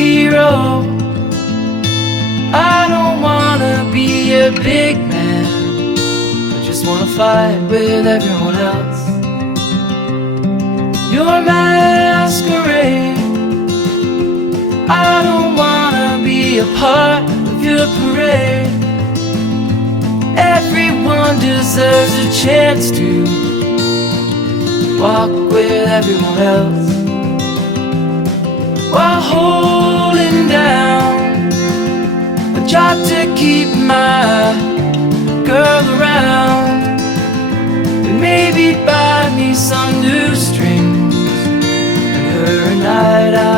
hero. I don't wanna be a big man, I just wanna fight with everyone else. Your masquerade, I don't wanna be a part of your parade. Everyone deserves a chance to walk with everyone else, while holding down a job to keep my girl around, and maybe buy me some new strings and her a night out.